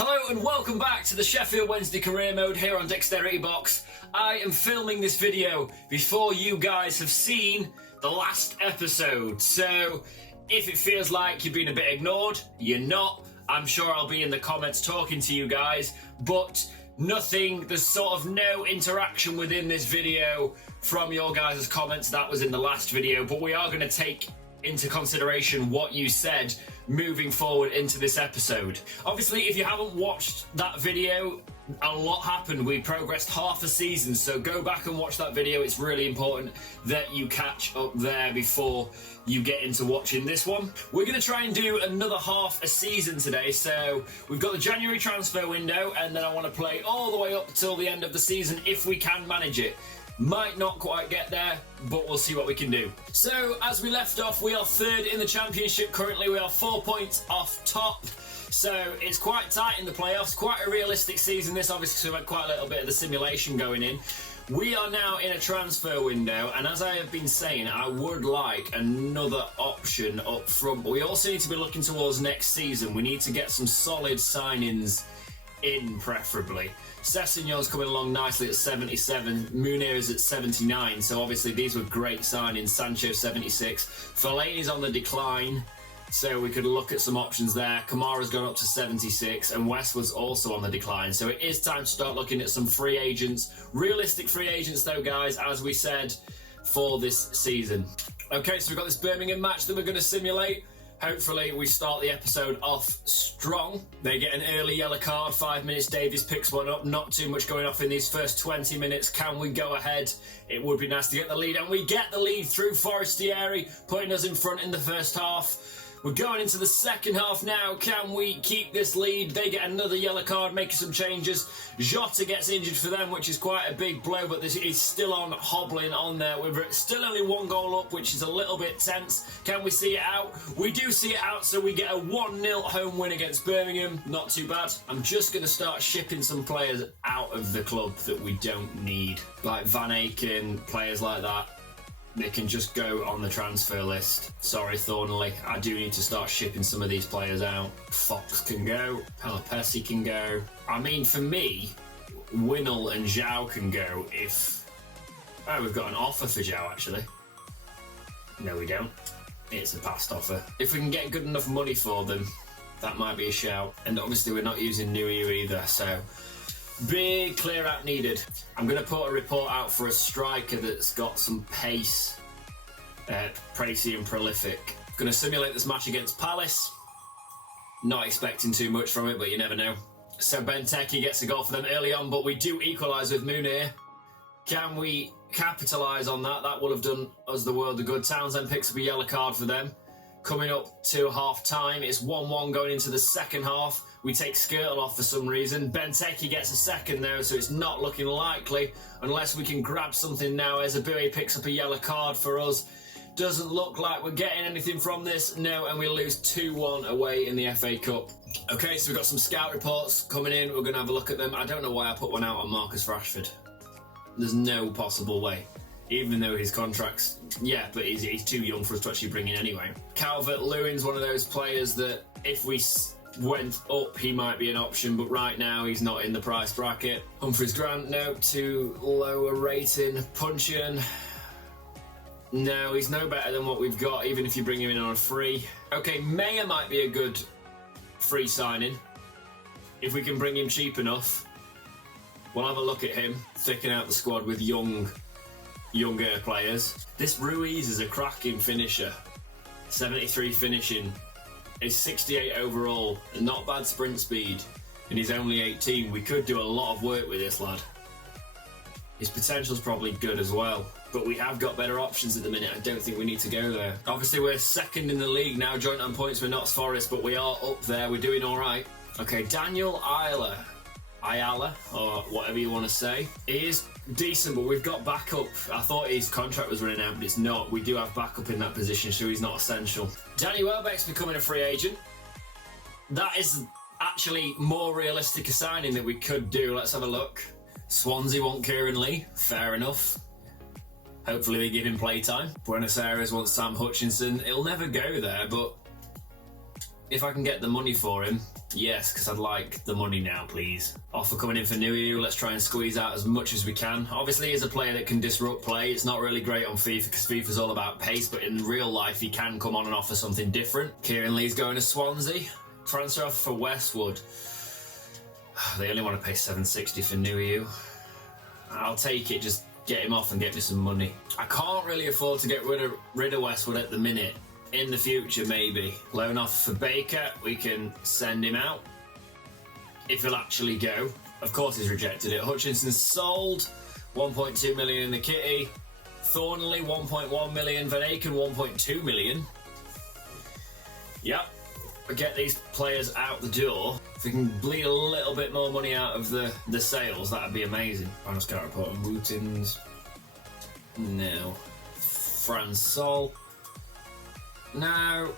Hello and welcome back to the Sheffield Wednesday Career Mode here on Dexterity Box. I am filming this video before you guys have seen the last episode, so if it feels like you've been a bit ignored, you're not. I'm sure I'll be in the comments talking to you guys, but there's sort of no interaction within this video from your guys' comments that was in the last video, but we are going to take into consideration what you said moving forward into this episode. Obviously, if you haven't watched that video, a lot happened. We progressed half a season, so go back and watch that video. It's really important that you catch up there before you get into watching this one. We're going to try and do another half a season today, so we've got the January transfer window, and then I want to play all the way up till the end of the season if we can manage it. Might not quite get there, but we'll see what we can do. So, as we left off, we are third in the championship currently. We are 4 points off top. So, it's quite tight in the playoffs. Quite a realistic season this, obviously, so we've had quite a little bit of the simulation going in. We are now in a transfer window, and as I have been saying, I would like another option up front. But we also need to be looking towards next season. We need to get some solid signings in, preferably. Sessegnon's coming along nicely at 77, Munir is at 79, so obviously these were great signings. Sancho 76, Fellaini's on the decline, so we could look at some options there. Kamara's gone up to 76, and Westwood's also on the decline, so it is time to start looking at some free agents. Realistic free agents though, guys, as we said, for this season. Okay, so we've got this Birmingham match that we're going to simulate. Hopefully we start the episode off strong. They get an early yellow card, 5 minutes, Davies picks one up. Not too much going off in these first 20 minutes. Can we go ahead? It would be nice to get the lead, and we get the lead through Forestieri, putting us in front in the first half. We're going into the second half now. Can we keep this lead? They get another yellow card, making some changes. Jota gets injured for them, which is quite a big blow, but this is still on, hobbling on there. We're still only 1 goal up, which is a little bit tense. Can we see it out? We do see it out, so we get a 1-0 home win against Birmingham. Not too bad. I'm just going to start shipping some players out of the club that we don't need, like Van Aken, players like that. They can just go on the transfer list. Sorry, Thornley. I do need to start shipping some of these players out. Fox can go. Pelopessi can go. I mean, for me, Winnell and Zhao can go if... Oh, we've got an offer for Zhao, actually. No, we don't. It's a past offer. If we can get good enough money for them, that might be a shout. And obviously, we're not using Nuiu either, so... Big clear out needed. I'm going to put a report out for a striker that's got some pace, pacey and prolific. Going to simulate this match against Palace. Not expecting too much from it, but you never know. So Benteke gets a goal for them early on, but we do equalise with Munir. Can we capitalise on that? That will have done us the world of good. Townsend picks up a yellow card for them. Coming up to half-time, it's 1-1 going into the second half. We take Skirtle off for some reason. Benteke gets a second though, so it's not looking likely unless we can grab something now. Ezebue picks up a yellow card for us. Doesn't look like we're getting anything from this. No, and we lose 2-1 away in the FA Cup. Okay, so we've got some scout reports coming in. We're going to have a look at them. I don't know why I put one out on Marcus Rashford. There's no possible way. Even though his contract's... Yeah, but he's too young for us to actually bring in anyway. Calvert-Lewin's one of those players that if we went up, he might be an option, but right now he's not in the price bracket. Humphreys Grant, no, too low a rating. Puncheon, no, he's no better than what we've got, even if you bring him in on a free. Okay, Mayer might be a good free signing. If we can bring him cheap enough, we'll have a look at him, thicken out the squad with younger players. This Ruiz is a cracking finisher. 73 finishing. Is 68 overall, and not bad sprint speed, and he's only 18. We could do a lot of work with this lad. His potential's probably good as well, but we have got better options at the minute. I don't think we need to go there. Obviously, we're second in the league now, joint on points with Notts Forest, but we are up there. We're doing all right. Okay, Daniel Ayala, or whatever you want to say. He is decent, but we've got backup. I thought his contract was running out, but it's not. We do have backup in that position, so he's not essential. Danny Welbeck's becoming a free agent. That is actually more realistic a signing that we could do. Let's have a look. Swansea want Kieran Lee. Fair enough. Hopefully they give him playtime. Buenos Aires wants Sam Hutchinson. It'll never go there, but If I can get the money for him, yes, because I'd like the money now, please. Offer coming in for New. Let's try and squeeze out as much as we can. Obviously, he's a player that can disrupt play. It's not really great on FIFA because FIFA's all about pace, but in real life, he can come on and offer something different. Kieran Lee's going to Swansea. Transfer offer for Westwood. They only want to pay $760 for New. I'll take it, just get him off and get me some money. I can't really afford to get rid of Westwood at the minute. In the future, maybe. Loan off for Baker, we can send him out. If he'll actually go. Of course he's rejected it. Hutchinson sold, 1.2 million in the kitty. Thornley, 1.1 million. Van Aken, 1.2 million. Yep. Get these players out the door. If we can bleed a little bit more money out of the sales, that'd be amazing. Final scout report on Wootins. No. Fransol. Now,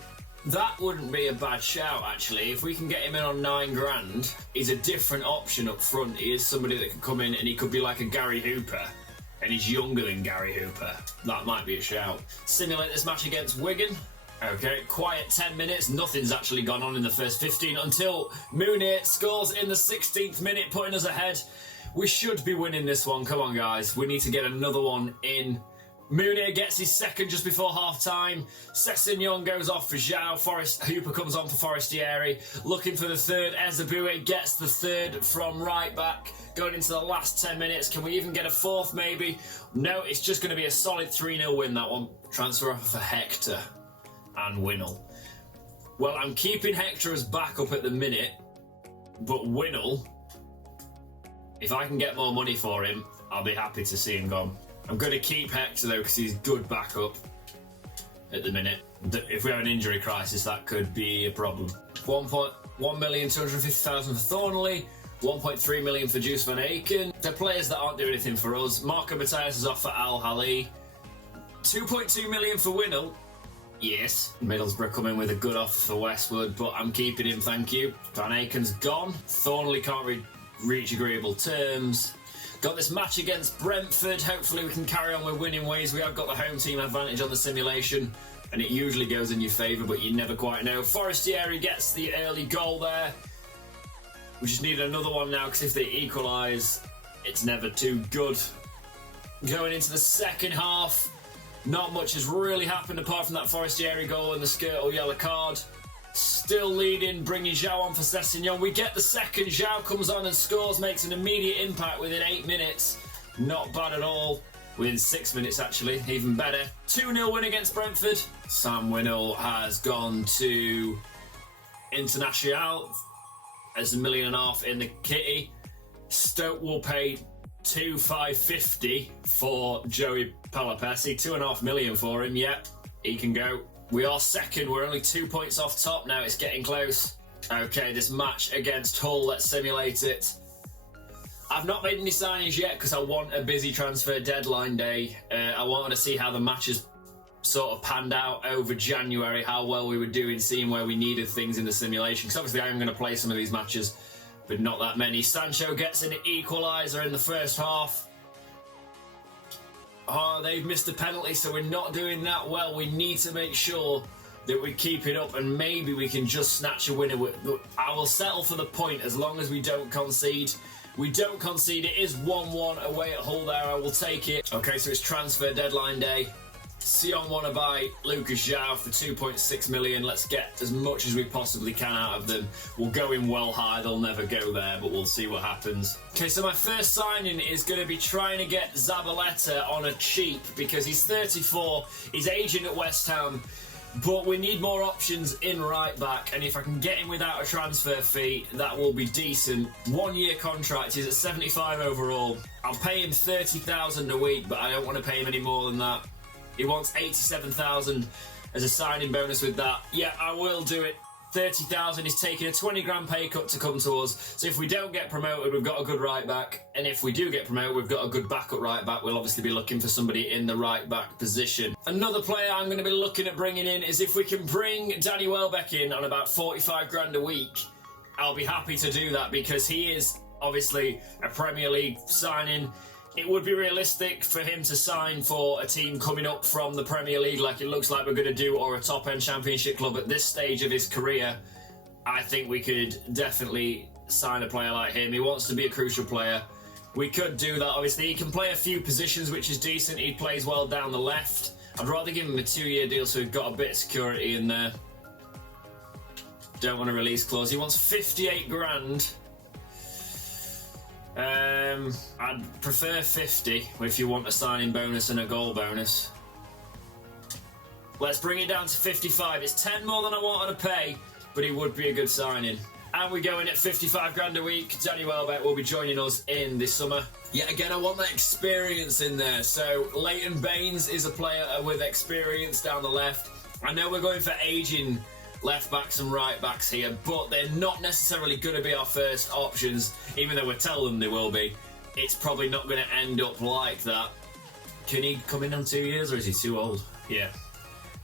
that wouldn't be a bad shout, actually. If we can get him in on 9 grand, he's a different option up front. He is somebody that can come in and he could be like a Gary Hooper, and he's younger than Gary Hooper. That might be a shout. Simulate this match against Wigan. Okay, quiet 10 minutes. Nothing's actually gone on in the first 15 until Mooney scores in the 16th minute, putting us ahead. We should be winning this one. Come on, guys. We need to get another one in. Mooney gets his second just before half-time. Sessegnon goes off for João. Hooper comes on for Forestieri. Looking for the third. Ezebue gets the third from right back. Going into the last 10 minutes. Can we even get a fourth, maybe? No, it's just going to be a solid 3-0 win, that one. Transfer offer for Hector and Winnall. Well, I'm keeping Hector as backup at the minute, but Winnall, if I can get more money for him, I'll be happy to see him gone. I'm going to keep Hector, though, because he's good backup at the minute. If we have an injury crisis, that could be a problem. 1,250,000 for Thornley, 1.3 million for Juice Van Aken. They're players that aren't doing anything for us. Marco Matthias is off for Al Hali. 2.2 million for Winnall. Yes. Middlesbrough come in with a good offer for Westwood, but I'm keeping him, thank you. Van Aken's gone. Thornley can't reach agreeable terms. Got this match against Brentford. Hopefully we can carry on with winning ways. We have got the home team advantage on the simulation, and it usually goes in your favour, but you never quite know. Forestieri gets the early goal there. We just need another one now, because if they equalise, it's never too good. Going into the second half, not much has really happened apart from that Forestieri goal and the Skirtle yellow card. Still leading, bringing João on for Sessegnon. We get the second. João comes on and scores, makes an immediate impact within 8 minutes. Not bad at all. Within 6 minutes, actually. Even better. 2-0 win against Brentford. Sam Winnall has gone to International as $1.5 million in the kitty. Stoke will pay $2,550 for Joey Palapesi. $2.5 million for him. Yep, he can go. We are second. We're only 2 points off top now. It's getting close. Okay, this match against Hull. Let's simulate it. I've not made any signings yet because I want a busy transfer deadline day. I wanted to see how the matches sort of panned out over January, how well we were doing, seeing where we needed things in the simulation. Because obviously I am going to play some of these matches, but not that many. Sancho gets an equaliser in the first half. Oh, they've missed a penalty, so we're not doing that well. We need to make sure that we keep it up, and maybe we can just snatch a winner. I will settle for the point as long as we don't concede. We don't concede. It is 1-1 away at Hull there. I will take it. Okay, so it's transfer deadline day. Sion want to buy Lucas João for 2.6 million. Let's get as much as we possibly can out of them. We'll go in well high. They'll never go there, but we'll see what happens. Okay, so my first signing is going to be trying to get Zabaleta on a cheap because he's 34. He's aging at West Ham, but we need more options in right back. And if I can get him without a transfer fee, that will be decent. 1 year contract. He's at 75 overall. I'll pay him 30,000 a week, but I don't want to pay him any more than that. He wants 87,000 as a signing bonus with that. Yeah, I will do it. 30,000. He's taking a 20 grand pay cut to come to us. So if we don't get promoted, we've got a good right back. And if we do get promoted, we've got a good backup right back. We'll obviously be looking for somebody in the right back position. Another player I'm going to be looking at bringing in is if we can bring Danny Welbeck in on about 45 grand a week. I'll be happy to do that because he is obviously a Premier League signing. It would be realistic for him to sign for a team coming up from the Premier League like it looks like we're going to do, or a top-end Championship club at this stage of his career. I think we could definitely sign a player like him. He wants to be a crucial player. We could do that, obviously. He can play a few positions, which is decent. He plays well down the left. I'd rather give him a 2-year deal so we've got a bit of security in there. Don't want a release clause. He wants 58 grand. I'd prefer 50 if you want a signing bonus and a goal bonus. Let's bring it down to 55. It's 10 more than I wanted to pay, but he would be a good signing. And we go in at 55 grand a week. Danny Welbeck will be joining us in this summer. Yet again, I want that experience in there. So Leighton Baines is a player with experience down the left. I know we're going for aging left backs and right backs here, but they're not necessarily going to be our first options, even though we're telling them they will be. It's probably not going to end up like that. Can he come in on 2 years, or is he too old? Yeah.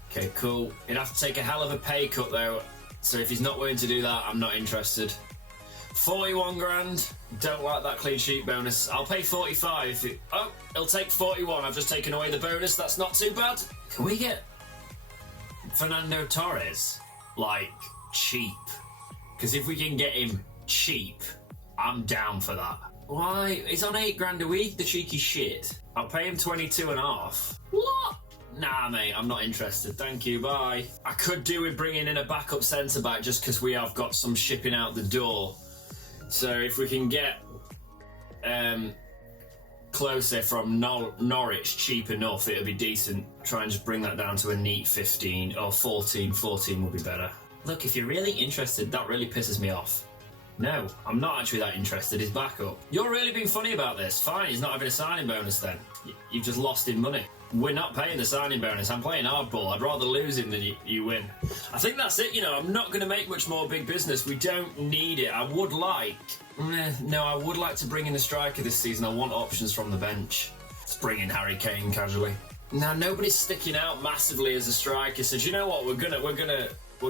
Okay, cool. He'd have to take a hell of a pay cut though, so if he's not willing to do that, I'm not interested. 41 grand. Don't like that clean sheet bonus. I'll pay 45. Oh, he'll take 41. I've just taken away the bonus. That's not too bad. Can we get Fernando Torres, like, cheap? Because if we can get him cheap, I'm down for that. Why? He's on 8 grand a week, the cheeky shit. I'll pay him 22 and a half. What? Nah, mate, I'm not interested. Thank you, bye. I could do with bringing in a backup centre-back just because we have got some shipping out the door. So if we can get closer from Norwich cheap enough, it'll be decent. Try and just bring that down to a neat 15 or 14. 14 would be better. Look, if you're really interested, that really pisses me off. No, I'm not actually that interested. He's backup. You're really being funny about this. Fine, he's not having a signing bonus then. You've just lost him money. We're not paying the signing bonus. I'm playing hardball. I'd rather lose him than you win. I think that's it, you know. I'm not going to make much more big business. We don't need it. I would like to bring in a striker this season. I want options from the bench. Let's bring in Harry Kane casually. Now, nobody's sticking out massively as a striker, so do you know what? We're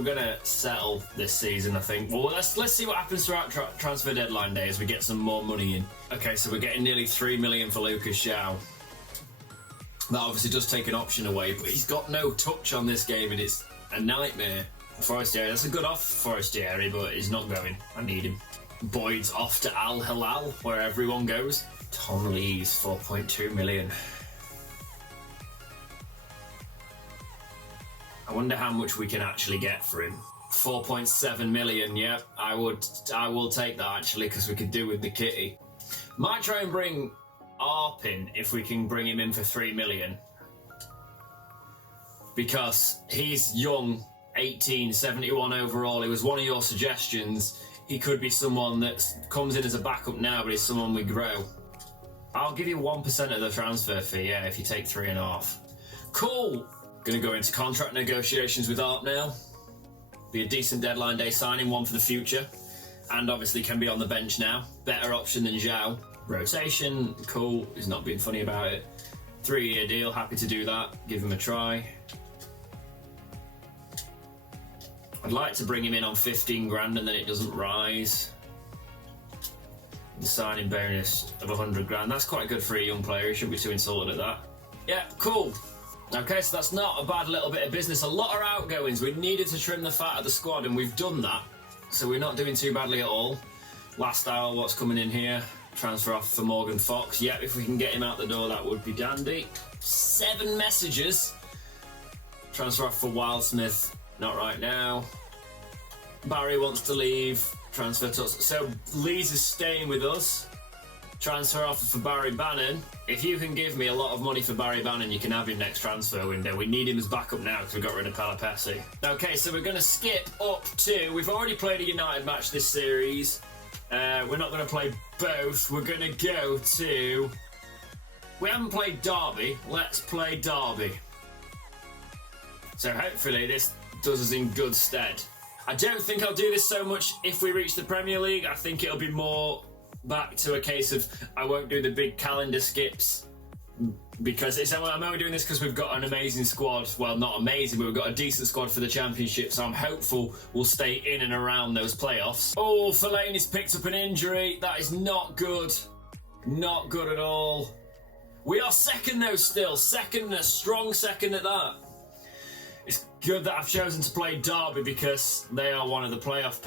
gonna settle this season, I think. Well, let's see what happens throughout transfer deadline day as we get some more money in. Okay, so we're getting nearly 3 million for Lucas João. That obviously does take an option away, but he's got no touch on this game, and it's a nightmare. Forestieri, that's a good off Forestieri, but he's not going. I need him. Boyd's off to Al Hilal, where everyone goes. Tom Lees, 4.2 million. I wonder how much we can actually get for him. 4.7 million, yeah. I will take that actually, because we could do with the kitty. Might try and bring Arpin if we can bring him in for 3 million. Because he's young, 18, 71 overall. He was one of your suggestions. He could be someone that comes in as a backup now, but he's someone we grow. I'll give you 1% of the transfer fee, yeah, if you take 3.5. Cool! Gonna go into contract negotiations with Art now. Be a decent deadline day signing, one for the future. And obviously can be on the bench now. Better option than João. Rotation, cool. He's not being funny about it. 3-year deal, happy to do that. Give him a try. I'd like to bring him in on 15 grand and then it doesn't rise. The signing bonus of 100 grand. That's quite good for a young player. He shouldn't be too insulted at that. Yeah, cool. Okay, so that's not a bad little bit of business. A lot of outgoings. We needed to trim the fat of the squad, and we've done that. So we're not doing too badly at all. Last hour, what's coming in here? Transfer off for Morgan Fox. Yep, if we can get him out the door, that would be dandy. 7 messages. Transfer off for Wildsmith. Not right now. Barry wants to leave. Transfer to us. So Leeds is staying with us. Transfer offer for Barry Bannon. If you can give me a lot of money for Barry Bannon, you can have him next transfer window. We need him as backup now because we got rid of Palapesi. Okay, so we're going to skip up to... We've already played a United match this series. We're not going to play both. We're going to go to... We haven't played Derby. Let's play Derby. So hopefully this does us in good stead. I don't think I'll do this so much if we reach the Premier League. I think it'll be more... back to a case of I won't do the big calendar skips because I'm only doing this because we've got an amazing squad. Well, not amazing, but we've got a decent squad for the Championship, so I'm hopeful we'll stay in and around those playoffs. Oh, Fellaini's picked up an injury. That is not good. Not good at all. We are second though still. Second, a strong second at that. It's good that I've chosen to play Derby because they are one of the playoff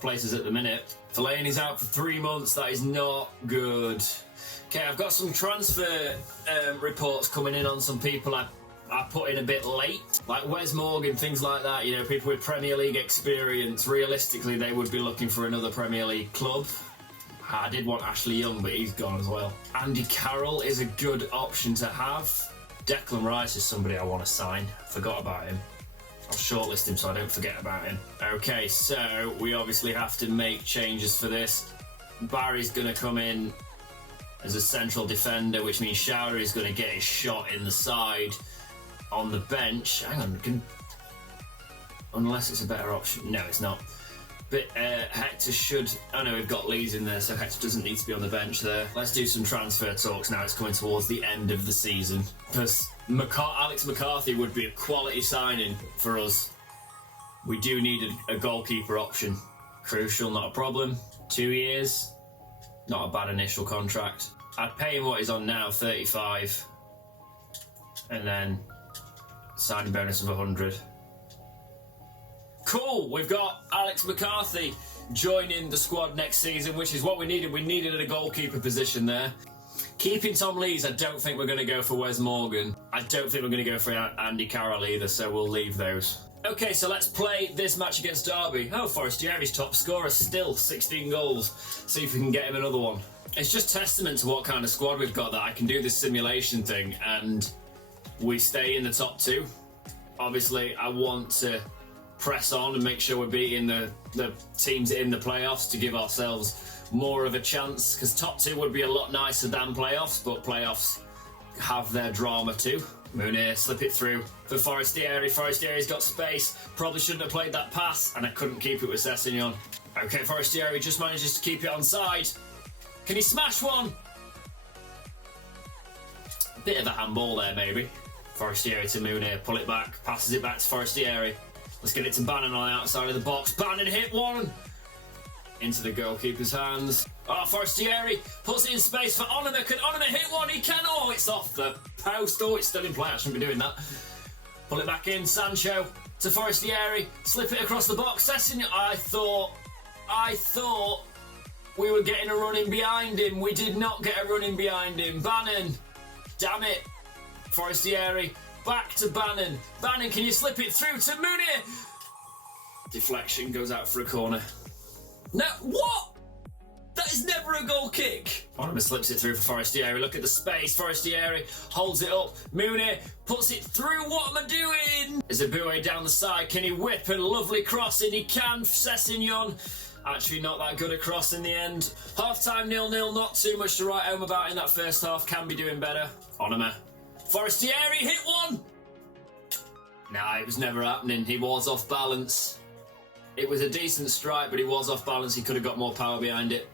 places at the minute. Fellaini's out for 3 months. That is not good. Okay, I've got some transfer reports coming in on some people I put in a bit late, like Wes Morgan, things like that. You know, people with Premier League experience. Realistically, they would be looking for another Premier League club. I did want Ashley Young, but he's gone as well. Andy Carroll is a good option to have. Declan Rice is somebody I want to sign. Forgot about him. I'll shortlist him so I don't forget about him. Okay, so we obviously have to make changes for this. Barry's going to come in as a central defender, which means Shouter is going to get his shot in the side on the bench. Hang on, unless it's a better option. No, it's not. But Hector should... Oh no, we've got Leeds in there, so Hector doesn't need to be on the bench there. Let's do some transfer talks now. It's coming towards the end of the season. Because Alex McCarthy would be a quality signing for us. We do need a goalkeeper option. Crucial, not a problem. 2 years. Not a bad initial contract. I'd pay him what he's on now, 35. And then signing bonus of 100. Cool, we've got Alex McCarthy joining the squad next season, which is what we needed. We needed a goalkeeper position there. Keeping Tom Lees, I don't think we're going to go for Wes Morgan. I don't think we're going to go for Andy Carroll either, so we'll leave those. Okay, so let's play this match against Derby. Oh, Forestieri's top scorer still, 16 goals. See if we can get him another one. It's just testament to what kind of squad we've got that I can do this simulation thing and we stay in the top two. Obviously, I want to press on and make sure we're beating the teams in the playoffs to give ourselves more of a chance, because top two would be a lot nicer than playoffs, but playoffs have their drama too. Munir, slip it through for Forestieri. Forestieri's got space. Probably shouldn't have played that pass, and I couldn't keep it with Sessegnon. Okay, Forestieri just manages to keep it onside. Can he smash one? Bit of a handball there, maybe. Forestieri to Munir, pull it back, passes it back to Forestieri. Let's get it to Bannon on the outside of the box. Bannon hit one! Into the goalkeeper's hands. Oh, Forestieri puts it in space for Onima. Can Onima hit one? He can! Oh, it's off the post. Oh, it's still in play. I shouldn't be doing that. Pull it back in. Sancho to Forestieri. Slip it across the box. Sessegnon. I thought we were getting a run in behind him. We did not get a run in behind him. Bannon. Damn it. Forestieri. Back to Bannon. Bannon, can you slip it through to Munir? Deflection goes out for a corner. No, what? That is never a goal kick. Onima slips it through for Forestieri. Look at the space. Forestieri holds it up. Munir puts it through. What am I doing? There's a Boué down the side. Can he whip a lovely cross in? He can. Sessegnon. Actually not that good a cross in the end. Half-time 0-0. Not too much to write home about in that first half. Can be doing better. Onima. Forestieri hit one. Nah, it was never happening. He was off balance. It was a decent strike, but he was off balance. He could have got more power behind it.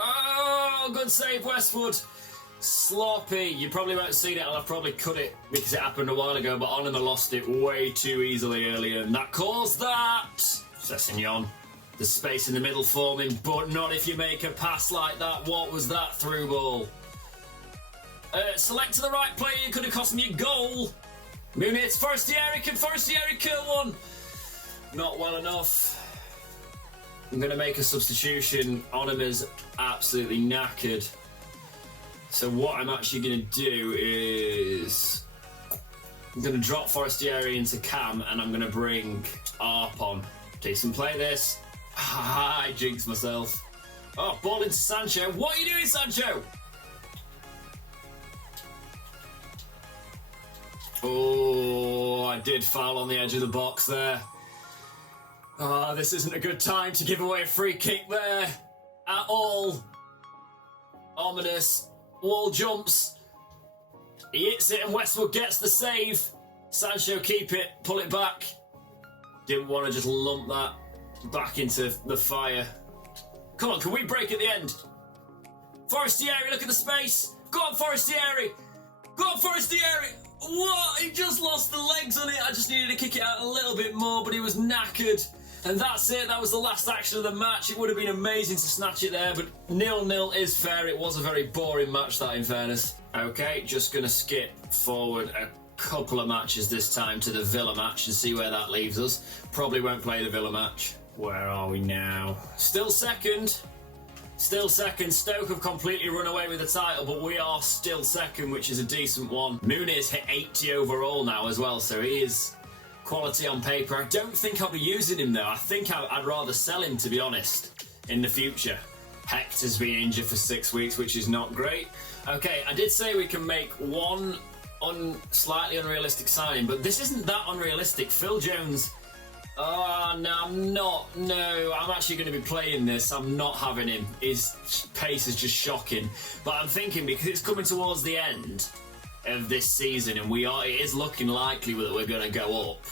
Oh, good save, Westwood. Sloppy. You probably won't have seen it, and I've probably cut it because it happened a while ago, but Onima lost it way too easily earlier, and that caused that. Sessegnon. The space in the middle for him, but not if you make a pass like that. What was that through ball? Select to the right player. It could have cost me a goal. Munir, it's Forestieri. Can Forestieri kill one? Not well enough. I'm going to make a substitution. Onima's absolutely knackered. So what I'm actually going to do is I'm going to drop Forestieri into Cam and I'm going to bring Arp on. Decent play this. I jinxed myself. Oh, ball into Sancho. What are you doing, Sancho? Oh, I did foul on the edge of the box there. Oh, this isn't a good time to give away a free kick there at all. Ominous. Wall jumps. He hits it and Westwood gets the save. Sancho, keep it. Pull it back. Didn't want to just lump that back into the fire. Come on, can we break at the end? Forestieri, look at the space. Go on, Forestieri. Go on, Forestieri. What? He just lost the legs on it. I just needed to kick it out a little bit more, but he was knackered. And that's it. That was the last action of the match. It would have been amazing to snatch it there, but 0-0 is fair. It was a very boring match, that, in fairness. Okay, just going to skip forward a couple of matches this time to the Villa match and see where that leaves us. Probably won't play the Villa match. Where are we now? Still second. Still second. Stoke have completely run away with the title, but we are still second, which is a decent one. Mooney's hit 80 overall now as well, so he is quality on paper. I don't think I'll be using him though. I think I'd rather sell him, to be honest, in the future. Hector's been injured for 6 weeks, which is not great. Okay, I did say we can make one slightly unrealistic signing, but this isn't that unrealistic. Phil Jones. Oh, no, I'm not. No, I'm actually going to be playing this. I'm not having him. His pace is just shocking. But I'm thinking, because it's coming towards the end of this season and it is looking likely that we're going to go up,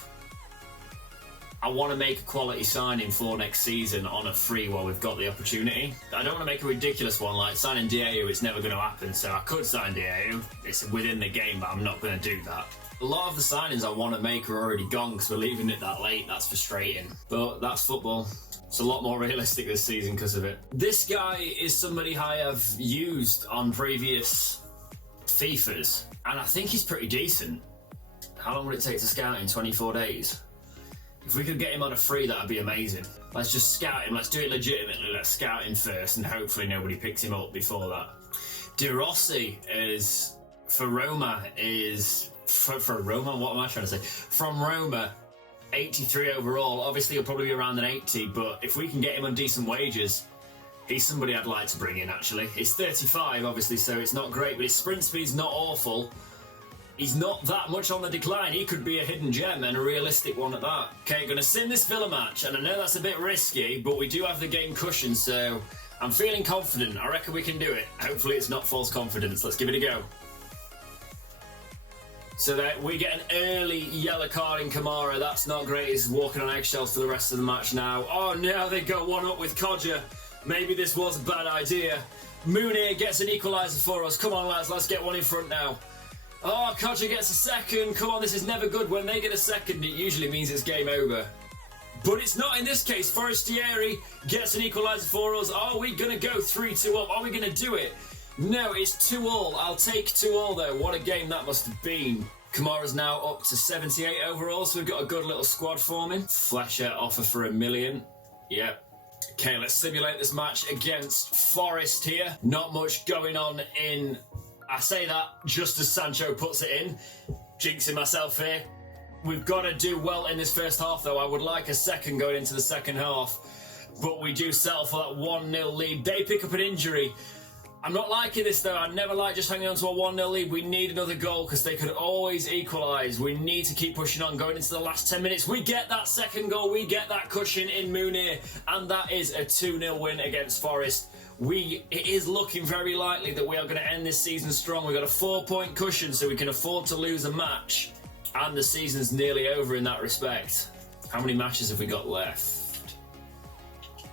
I want to make a quality signing for next season on a free while we've got the opportunity. I don't want to make a ridiculous one like signing Dieu. It's never going to happen, so I could sign Dieu. It's within the game, but I'm not going to do that. A lot of the signings I want to make are already gone because we're leaving it that late. That's frustrating. But that's football. It's a lot more realistic this season because of it. This guy is somebody I have used on previous FIFAs, and I think he's pretty decent. How long would it take to scout in 24 days? If we could get him on a free, that'd be amazing. Let's just scout him. Let's do it legitimately. Let's scout him first, and hopefully nobody picks him up before that. De Rossi is... For Roma, what am I trying to say? From Roma, 83 overall. Obviously, he'll probably be around an 80, but if we can get him on decent wages, he's somebody I'd like to bring in, actually. He's 35, obviously, so it's not great, but his sprint speed's not awful. He's not that much on the decline. He could be a hidden gem and a realistic one at that. Okay, going to sim this Villa match, and I know that's a bit risky, but we do have the game cushion, so I'm feeling confident. I reckon we can do it. Hopefully it's not false confidence. Let's give it a go. So that we get an early yellow card in Kamara. That's not great. He's walking on eggshells for the rest of the match now. Oh no, they go one up with Codger. Maybe this was a bad idea. Mooney gets an equaliser for us. Come on lads, let's get one in front now. Oh, Codger gets a second. Come on, this is never good. When they get a second, it usually means it's game over. But it's not in this case. Forestieri gets an equaliser for us. Are we going to go 3-2 up? Are we going to do it? No, it's 2-2. I'll take 2-2 though. What a game that must have been. Kamara's now up to 78 overall, so we've got a good little squad forming. Fletcher offer for $1 million. Yep. Okay, let's simulate this match against Forest here. Not much going on in... I say that just as Sancho puts it in. Jinxing myself here. We've got to do well in this first half though. I would like a second going into the second half. But we do settle for that 1-0 lead. They pick up an injury. I'm not liking this though. I never like just hanging on to a 1-0 lead. We need another goal because they could always equalise. We need to keep pushing on going into the last 10 minutes. We get that second goal. We get that cushion in Mooney. And that is a 2-0 win against Forest. It is looking very likely that we are going to end this season strong. We've got a 4-point cushion so we can afford to lose a match. And the season's nearly over in that respect. How many matches have we got left?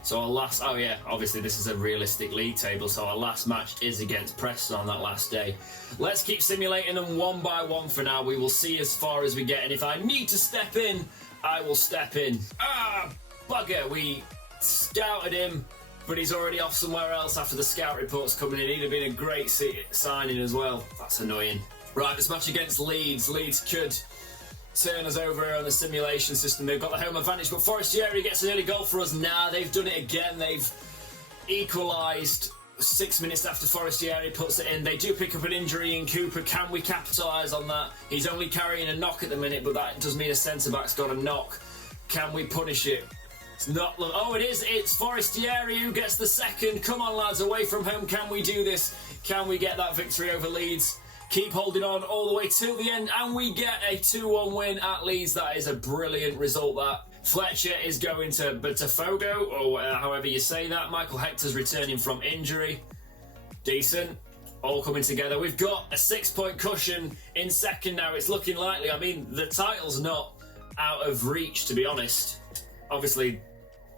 So our last, oh yeah, obviously this is a realistic league table, so our last match is against Preston on that last day. Let's keep simulating them one by one for now. We will see as far as we get, and if I need to step in, I will step in. Ah, bugger, we scouted him, but he's already off somewhere else after the scout reports coming in. He'd have been a great signing as well. That's annoying. Right, this match against Leeds. Leeds could turn us over on the simulation system. They've got the home advantage, but Forestieri gets an early goal for us. Nah, they've done it again. They've equalised 6 minutes after Forestieri puts it in. They do pick up an injury in Cooper. Can we capitalise on that? He's only carrying a knock at the minute, but that does mean a centre-back's got a knock. Can we punish it? It's not... Oh, it is. It's Forestieri who gets the second. Come on, lads, away from home. Can we do this? Can we get that victory over Leeds? Keep holding on all the way till the end, and we get a 2-1 win at Leeds. That is a brilliant result, that. Fletcher is going to Botafogo, or however you say that. Michael Hector's returning from injury. Decent. All coming together. We've got a 6-point cushion in second now. It's looking likely. I mean, the title's not out of reach, to be honest. Obviously,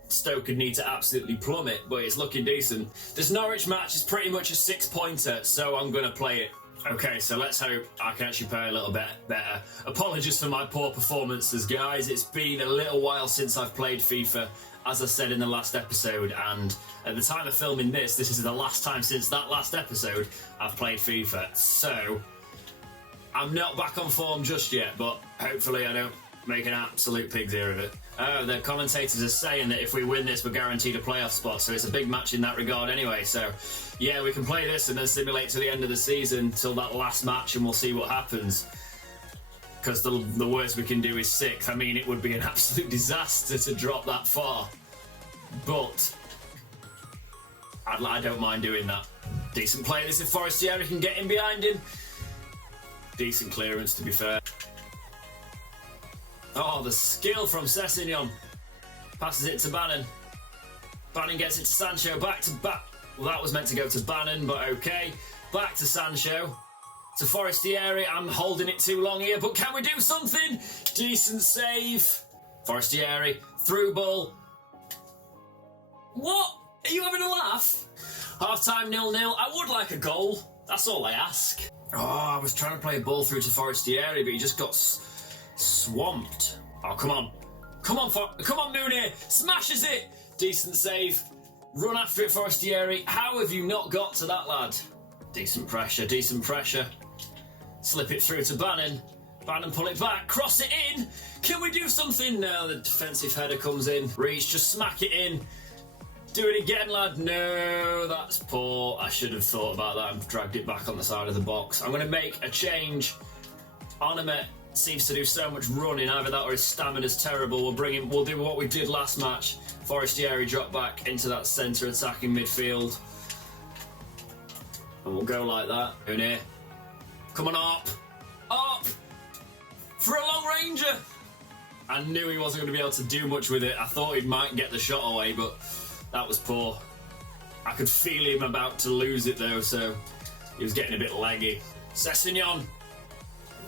Stoke could need to absolutely plummet, but it's looking decent. This Norwich match is pretty much a 6-pointer, so I'm going to play it. Okay, so let's hope I can actually play a little bit better. Apologies for my poor performances, guys. It's been a little while since I've played FIFA, as I said in the last episode, and at the time of filming this is the last time since that last episode I've played FIFA. So, I'm not back on form just yet, but hopefully I don't make an absolute pig's ear of it. Oh, the commentators are saying that if we win this, we're guaranteed a playoff spot, so it's a big match in that regard anyway. So, yeah, we can play this and then simulate to the end of the season till that last match, and we'll see what happens. Because the worst we can do is 6th. I mean, it would be an absolute disaster to drop that far. But I don't mind doing that. Decent play. This is Forestieri, can get in behind him. Decent clearance, to be fair. Oh, the skill from Sessegnon. Passes it to Bannon. Bannon gets it to Sancho. Back to back. Well, that was meant to go to Bannon, but okay. Back to Sancho. To Forestieri. I'm holding it too long here, but can we do something? Decent save. Forestieri. Through ball. What? Are you having a laugh? Half-time 0-0. I would like a goal. That's all I ask. Oh, I was trying to play a ball through to Forestieri, but he just got swamped. Oh, come on. Come on, Mooney. Smashes it. Decent save. Run after it, Forestieri. How have you not got to that, lad? Decent pressure, decent pressure. Slip it through to Bannon. Bannon pull it back. Cross it in. Can we do something? No, the defensive header comes in. Reach, just smack it in. Do it again, lad. No, that's poor. I should have thought about that and dragged it back on the side of the box. I'm going to make a change. Onomet seems to do so much running. Either that or his stamina's terrible. We'll do what we did last match. Forestieri drop back into that centre attacking midfield. And we'll go like that. In here. Come on, up. Up! For a long ranger! I knew he wasn't going to be able to do much with it. I thought he might get the shot away, but that was poor. I could feel him about to lose it though, so he was getting a bit leggy. Sessegnon.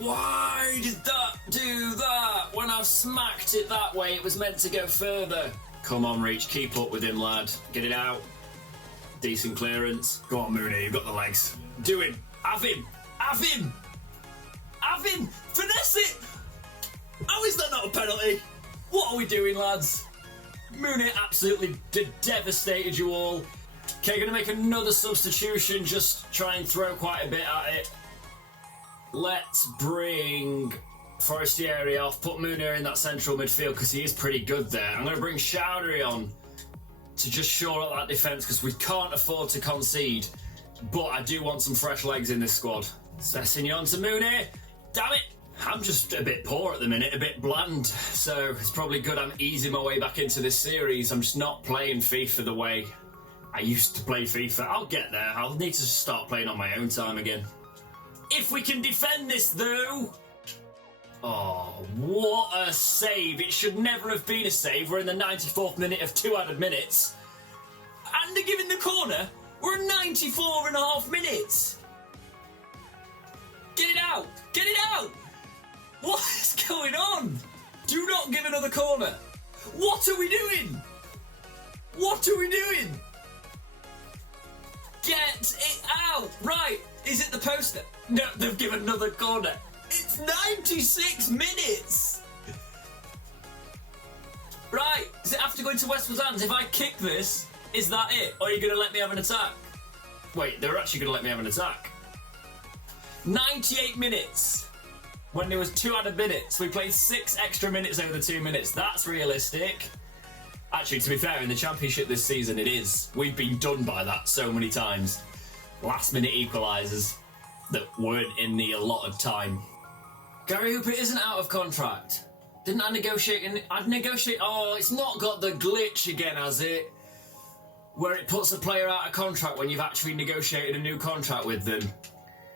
Why did that do that? When I smacked it that way, it was meant to go further. Come on, Reach. Keep up with him, lad. Get it out. Decent clearance. Go on, Mooney. You've got the legs. Do him. Have him. Have him. Have him. Finesse it. How is that not a penalty? What are we doing, lads? Mooney absolutely devastated you all. Okay, going to make another substitution. Just try and throw quite a bit at it. Let's bring Forestieri off. Put Mooney in that central midfield because he is pretty good there. I'm going to bring Chowdhury on to just shore up that defence because we can't afford to concede. But I do want some fresh legs in this squad. Sessegnon to Mooney. Damn it. I'm just a bit poor at the minute, a bit bland, so it's probably good I'm easing my way back into this series. I'm just not playing FIFA the way I used to play FIFA. I'll get there. I'll need to start playing on my own time again. If we can defend this, though... Oh, what a save. It should never have been a save. We're in the 94th minute of 2 added minutes. And they're giving the corner. We're in 94 and a half minutes. Get it out. Get it out. What is going on? Do not give another corner. What are we doing? What are we doing? Get it out. Right. Is it the poster? No, they've given another corner. It's 96 minutes. Right. Is it after going to Westwood's hands? If I kick this, is that it? Or are you going to let me have an attack? Wait, they're actually going to let me have an attack. 98 minutes. When there was 2 added minutes, we played 6 extra minutes over the 2 minutes. That's realistic. Actually, to be fair, in the Championship this season, it is. We've been done by that so many times. Last-minute equalisers that weren't in the allotted time. Gary Hooper isn't out of contract. Didn't I negotiate? I'd negotiate. Oh, it's not got the glitch again, has it? Where it puts a player out of contract when you've actually negotiated a new contract with them.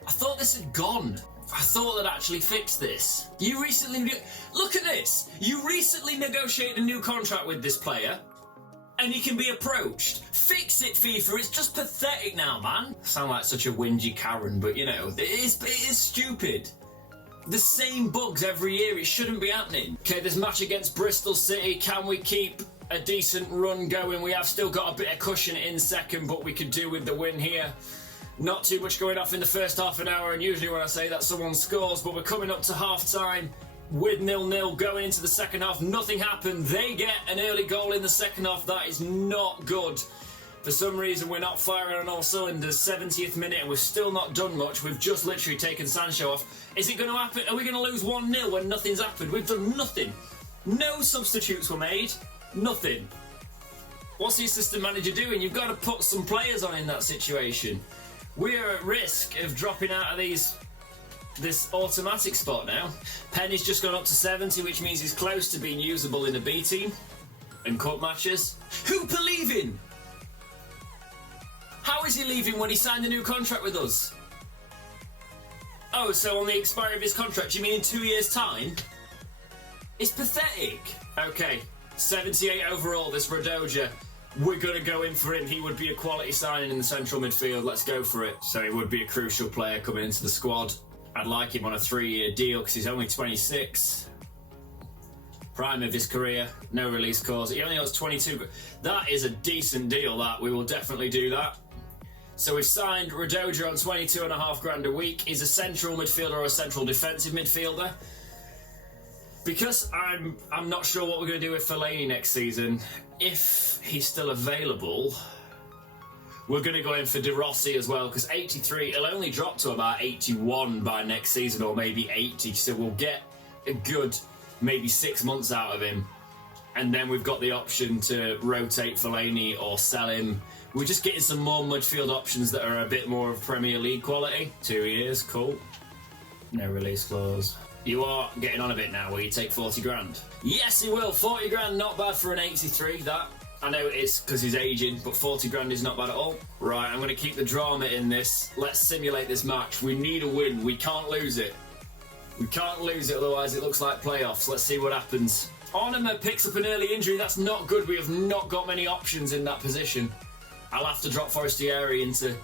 I thought this had gone. I thought they'd actually fixed this. You recently... Look at this. You recently negotiated a new contract with this player, and he can be approached. Fix it, FIFA. It's just pathetic now, man. I sound like such a whingy Karen, but, you know, it is stupid. The same bugs every year. It shouldn't be happening. Okay, this match against Bristol City. Can we keep a decent run going? We have still got a bit of cushion in second, but we could do with the win here. Not too much going off in the first half an hour, and usually when I say that, someone scores, but we're coming up to half-time with 0-0 going into the second half. Nothing happened. They get an early goal in the second half. That is not good For some reason, we're not firing on all cylinders. 70th minute, and we've still not done much. We've just literally taken Sancho off. Is it going to happen? Are we going to lose 1-0 when nothing's happened? We've done nothing. No substitutes were made. Nothing. What's the assistant manager doing? You've got to put some players on in that situation. We are at risk of dropping out of this automatic spot now. Penny's just gone up to 70, which means he's close to being usable in the B team and cup matches. Hooper leaving? How is he leaving when he signed a new contract with us? Oh, so on the expiry of his contract, you mean in 2 years' time? It's pathetic. Okay, 78 overall, this Radoja. We're going to go in for him. He would be a quality signing in the central midfield. Let's go for it. So he would be a crucial player coming into the squad. I'd like him on a 3-year deal because he's only 26. Prime of his career, no release clause. He only has 22. That is a decent deal, that. We will definitely do that. So we've signed Radoja on 22.5 grand a week. He's a central midfielder or a central defensive midfielder. Because I'm not sure what we're going to do with Fellaini next season. If he's still available, we're going to go in for De Rossi as well, because 83, he'll only drop to about 81 by next season, or maybe 80, so we'll get a good maybe 6 months out of him. And then we've got the option to rotate Fellaini or sell him. We're just getting some more midfield options that are a bit more of Premier League quality. 2 years, cool. No release clause. You are getting on a bit now, will you take 40 grand? Yes, he will. 40 grand, not bad for an 83, that. I know it is because he's aging, but 40 grand is not bad at all. Right, I'm going to keep the drama in this. Let's simulate this match. We need a win. We can't lose it. We can't lose it, otherwise it looks like playoffs. Let's see what happens. Onima picks up an early injury. That's not good. We have not got many options in that position. I'll have to drop Forestieri into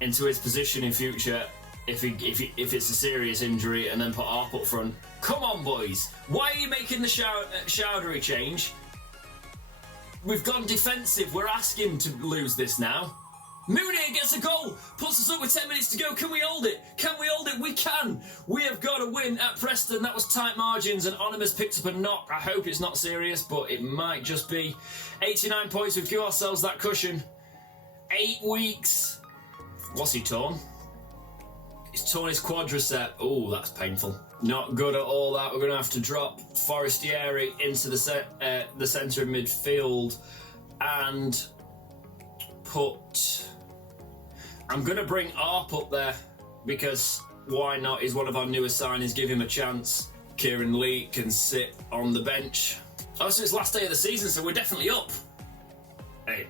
his position in future if it's a serious injury, and then put Arp up front. Come on, boys. Why are you making the Chowdhury change? We've gone defensive. We're asking to lose this now. Mooney gets a goal. Puts us up with 10 minutes to go. Can we hold it? Can we hold it? We can. We have got a win at Preston. That was tight margins, and Onima's picked up a knock. I hope it's not serious, but it might just be. 89 points. We've given ourselves that cushion. 8 weeks. What's he torn? He's torn his quadricep. Oh, that's painful. Not good at all, that. We're going to have to drop Forestieri into the centre of midfield and put... I'm going to bring Arp up there because why not? He's one of our newest signings. Give him a chance. Kieran Lee can sit on the bench. Oh, so it's last day of the season, so we're definitely up. Hey.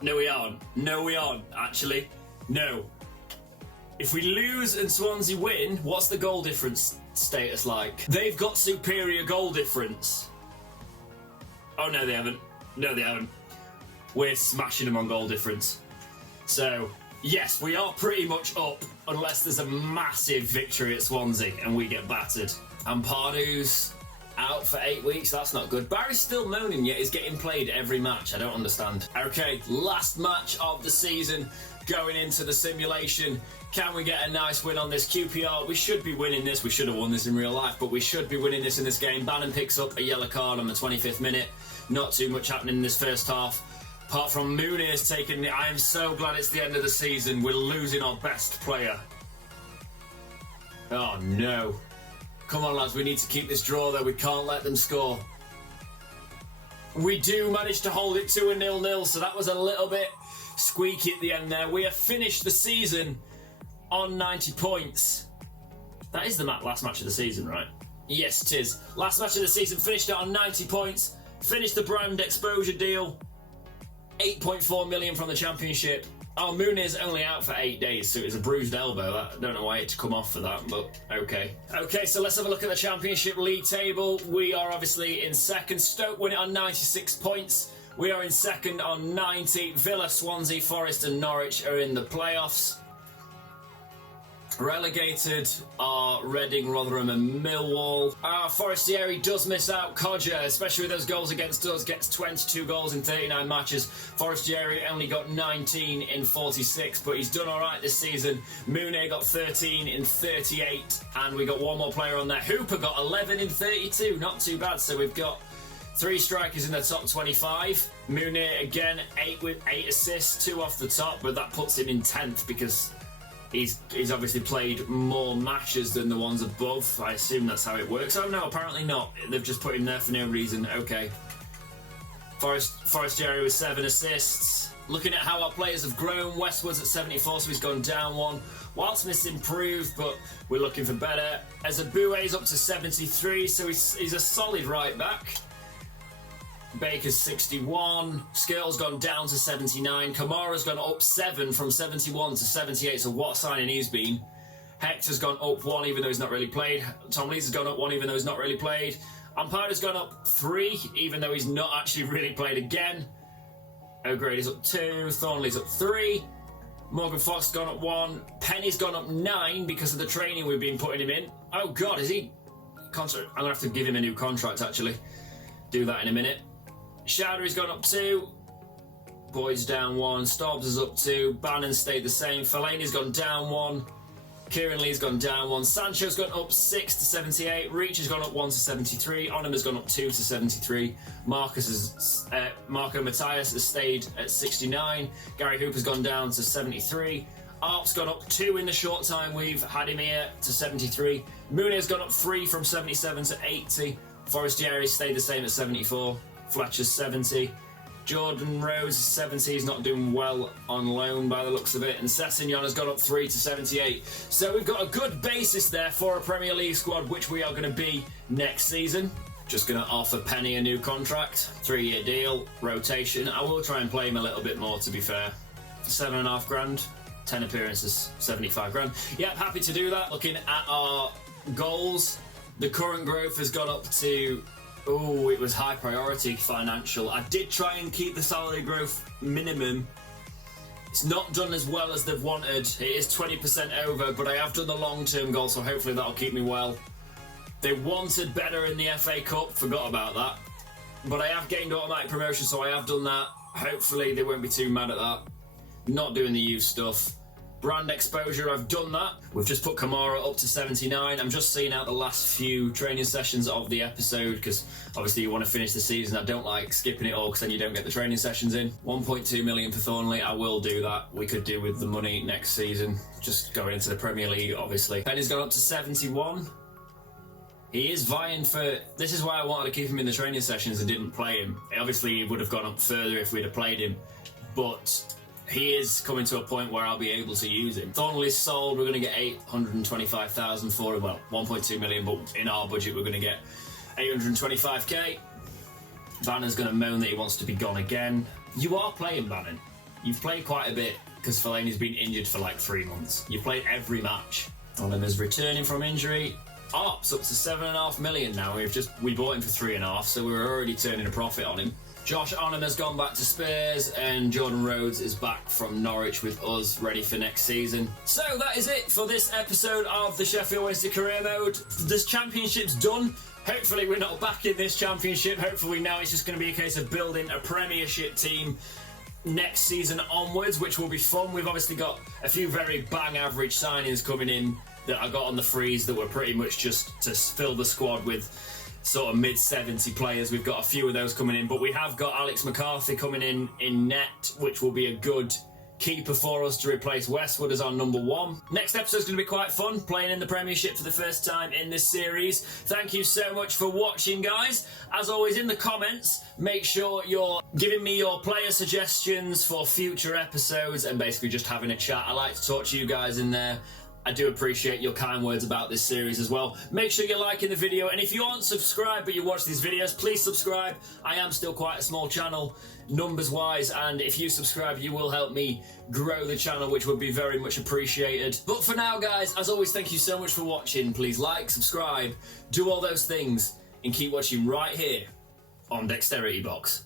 No, we aren't. No, we aren't, actually. No. If we lose and Swansea win, what's the goal difference status like? They've got superior goal difference. Oh, no, they haven't. No, they haven't. We're smashing them on goal difference. So, yes, we are pretty much up, unless there's a massive victory at Swansea and we get battered. And Pardew's out for 8 weeks. That's not good. Barry's still moaning, yet he's getting played every match. I don't understand. Okay, last match of the season. Going into the simulation. Can we get a nice win on this QPR? We should be winning this. We should have won this in real life, but we should be winning this in this game. Bannon picks up a yellow card on the 25th minute. Not too much happening in this first half. Apart from Muniz taking it. I am so glad it's the end of the season. We're losing our best player. Oh, no. Come on, lads. We need to keep this draw, though. We can't let them score. We do manage to hold it to a 0-0, so that was a little bit squeaky at the end there. We have finished the season on 90 points. That is the last match of the season, right? Yes, it is. Last match of the season, finished it on 90 points. Finished the brand exposure deal. 8.4 million from the Championship. Oh, Muniz only out for 8 days, so it was a bruised elbow. I don't know why it had to come off for that, but okay. Okay, so let's have a look at the Championship league table. We are obviously in second. Stoke win it on 96 points. We are in second on 90. Villa, Swansea, Forest and Norwich are in the playoffs. Relegated are Reading, Rotherham and Millwall. Forestieri does miss out. Codger, especially with those goals against us, gets 22 goals in 39 matches. Forestieri only got 19 in 46, but he's done alright this season. Mooney got 13 in 38, and we got one more player on there. Hooper got 11 in 32, not too bad. So we've got 3 strikers in the top 25. Mooney again, 8 with 8 assists, 2 off the top, but that puts him in 10th because he's obviously played more matches than the ones above. I assume that's how it works. Oh no, apparently not. They've just put him there for no reason. Okay. Forestieri with 7 assists. Looking at how our players have grown, Westwood's at 74, so he's gone down 1. Wildsmith's improved, but we're looking for better. Ezebue's up to 73, so he's a solid right back. Baker's 61. Skirtle's gone down to 79. Kamara's gone up 7 from 71 to 78, so what a signing he's been. Hector's gone up 1 even though he's not really played. Tom Leeds has gone up 1 even though he's not really played. Ampada's gone up 3 even though he's not actually really played again. O'Grady's up 2. Thornley's up 3. Morgan Fox has gone up 1. Penny's gone up 9 because of the training we've been putting him in. Oh God, is he... I'm going to have to give him a new contract actually. Do that in a minute. Chowdhury's gone up 2. Boyd's down 1. Stobbs is up 2. Bannon stayed the same. Fellaini's gone down 1. Kieran Lee's gone down 1. Sancho's gone up 6 to 78. Reach has gone up 1 to 73. Onham has gone up 2 to 73. Marco Matthias has stayed at 69. Gary Hooper's gone down to 73. Arp's gone up 2 in the short time we've had him here to 73. Mooney has gone up 3 from 77 to 80. Forestieri stayed the same at 74. Fletcher's 70. Jordan Rose is 70. He's not doing well on loan by the looks of it. And Sessegnon has gone up 3 to 78. So we've got a good basis there for a Premier League squad, which we are going to be next season. Just going to offer Penny a new contract. 3-year deal, rotation. I will try and play him a little bit more, to be fair. 7.5 grand. 10 appearances, 75 grand. Yep, happy to do that. Looking at our goals, the current growth has gone up to... Oh, it was high priority financial. I did try and keep the salary growth minimum. It's not done as well as they've wanted. It is 20% over, but I have done the long-term goal, so hopefully that'll keep me well. They wanted better in the FA Cup, forgot about that. But I have gained automatic promotion, so I have done that. Hopefully they won't be too mad at that. Not doing the youth stuff. Brand exposure, I've done that. We've just put Kamara up to 79. I'm just seeing out the last few training sessions of the episode because obviously you want to finish the season. I don't like skipping it all because then you don't get the training sessions in. 1.2 million for Thornley. I will do that. We could do with the money next season. Just going into the Premier League, obviously. Penny's gone up to 71. He is vying for... This is why I wanted to keep him in the training sessions and didn't play him. Obviously, he would have gone up further if we'd have played him. But... he is coming to a point where I'll be able to use him. Thornley's sold. We're going to get 825,000 for him. Well, 1.2 million, but in our budget we're going to get 825k. Bannon's going to moan that he wants to be gone again. You are playing Bannon. You've played quite a bit because Fellaini's been injured for like 3 months. You've played every match. Onham is returning from injury. Arp's up to 7.5 million now. We bought him for 3.5, so we're already turning a profit on him. Josh Onham has gone back to Spurs and Jordan Rhodes is back from Norwich with us, ready for next season. So that is it for this episode of the Sheffield Wednesday Career Mode. This championship's done. Hopefully we're not back in this championship. Hopefully now it's just going to be a case of building a Premiership team next season onwards, which will be fun. We've obviously got a few very bang average signings coming in that I got on the freeze that were pretty much just to fill the squad with sort of mid-70 players. We've got a few of those coming in, but we have got Alex McCarthy coming in net, which will be a good keeper for us to replace Westwood as our number 1. Next episode's going to be quite fun, playing in the Premiership for the first time in this series. Thank you so much for watching, guys. As always, in the comments, make sure you're giving me your player suggestions for future episodes and basically just having a chat. I like to talk to you guys in there. I do appreciate your kind words about this series as well. Make sure you're liking the video, and if you aren't subscribed but you watch these videos, please subscribe. I am still quite a small channel, numbers-wise, and if you subscribe, you will help me grow the channel, which would be very much appreciated. But for now, guys, as always, thank you so much for watching. Please like, subscribe, do all those things, and keep watching right here on Dexterity Box.